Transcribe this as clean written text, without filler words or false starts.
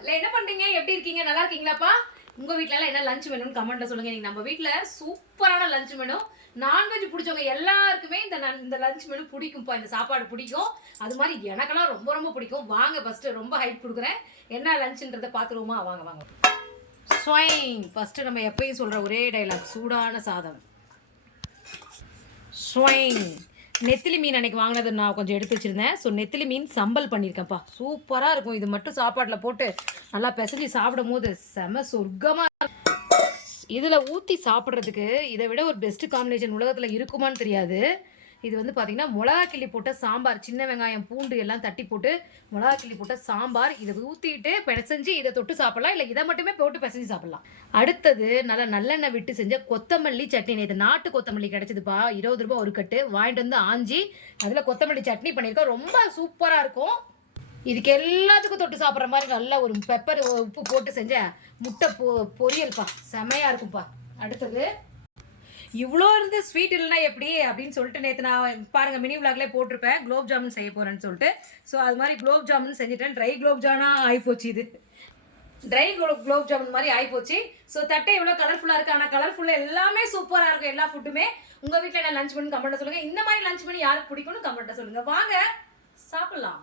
இல்ல என்ன பண்றீங்க? எப்படி இருக்கீங்க? நல்லா இருக்கீங்களாப்பா? உங்க வீட்ல எல்லாம் என்ன லஞ்ச் மெனுன்னு கமெண்ட்ல சொல்லுங்க. இன்னைக்கு நம்ம வீட்ல சூப்பரான லஞ்ச் மெனு. நான்வெஜ் பிடிச்சவங்க எல்லாருக்குமே இந்த லஞ்ச் மெனு பிடிக்கும்ப்பா. இந்த சாப்பாடு பிடிக்கும். அது மாதிரி எனக்கெல்லாம் ரொம்ப ரொம்ப பிடிக்கும். வாங்க ஃபர்ஸ்ட் ரொம்ப ஹைப் கொடுக்குறேன். என்ன லஞ்ச்ன்றத பாத்துருவோமா? வாங்க வாங்க. ஸ்வைங். ஃபர்ஸ்ட் நம்ம எப்பயும் சொல்ற ஒரே டைலாக், சூடான சாதம். ஸ்வைங். நெத்திலி மீன் அன்னைக்கு வாங்கினது நான் கொஞ்சம் எடுத்து வச்சிருந்தேன். ஸோ நெத்திலி மீன் சம்பல் பண்ணியிருக்கேன்ப்பா. சூப்பராக இருக்கும். இது மட்டும் சாப்பாட்டில் போட்டு நல்லா பிசைஞ்சு சாப்பிடும் போது செம சொர்க்கமாக. இதில் ஊற்றி சாப்பிட்றதுக்கு இதை விட ஒரு பெஸ்ட் காம்பினேஷன் உலகத்தில் இருக்குமான்னு தெரியாது. இது வந்து பார்த்தீங்கன்னா மிளகா கிள்ளி போட்ட சாம்பார், சின்ன வெங்காயம் பூண்டு எல்லாம் தட்டி போட்டு மிளகா கிள்ளி போட்ட சாம்பார். இதை ஊற்றிட்டு பிசைஞ்சு இதை தொட்டு சாப்பிடலாம், இல்லை இதை மட்டுமே போட்டு பிசைஞ்சு சாப்பிடலாம். அடுத்தது நல்லா நல்லெண்ணெய் விட்டு செஞ்ச கொத்தமல்லி சட்னி. இது நாட்டு கொத்தமல்லி கிடைச்சதுப்பா, 20 ரூபாய் ஒரு கட்டு. வாங்கிட்டு வந்து ஆஞ்சி அதில் கொத்தமல்லி சட்னி பண்ணியிருக்கோம். ரொம்ப சூப்பராக இருக்கும். இதுக்கு எல்லாத்துக்கும் தொட்டு சாப்பிட்ற மாதிரி நல்ல ஒரு பெப்பர் உப்பு போட்டு செஞ்ச முட்டை பொரியல்ப்பா, செமையாக இருக்கும்ப்பா. அடுத்தது இவ்வளோ இருந்து ஸ்வீட் இல்லைனா எப்படி அப்படின்னு சொல்லிட்டு நேற்று நான் பாருங்கள் மினி விளாக்லேயே போட்டிருப்பேன் குலோப் ஜாமுன் செய்ய போகிறேன்னு சொல்லிட்டு. ஸோ அது மாதிரி குலோப் ஜாமுன் செஞ்சுட்டேன். ட்ரை குலோப் ஜாமுனாக ஆகிப்போச்சு. இது ட்ரை குலோப் ஜாமுன் மாதிரி ஆகிப்போச்சு. ஸோ தட்டை எவ்வளோ கலர்ஃபுல்லாக இருக்குது. ஆனால் கலர்ஃபுல்லாக எல்லாமே சூப்பராக இருக்கும். எல்லா ஃபுட்டுமே உங்கள் வீட்டில் என்ன லஞ்ச் பண்ணி கமெண்ட்டை சொல்லுங்கள். இந்த மாதிரி லஞ்ச் பண்ணி யாருக்கு பிடிக்கும்னு கமெண்ட்டை சொல்லுங்கள். வாங்க சாப்பிட்லாம்.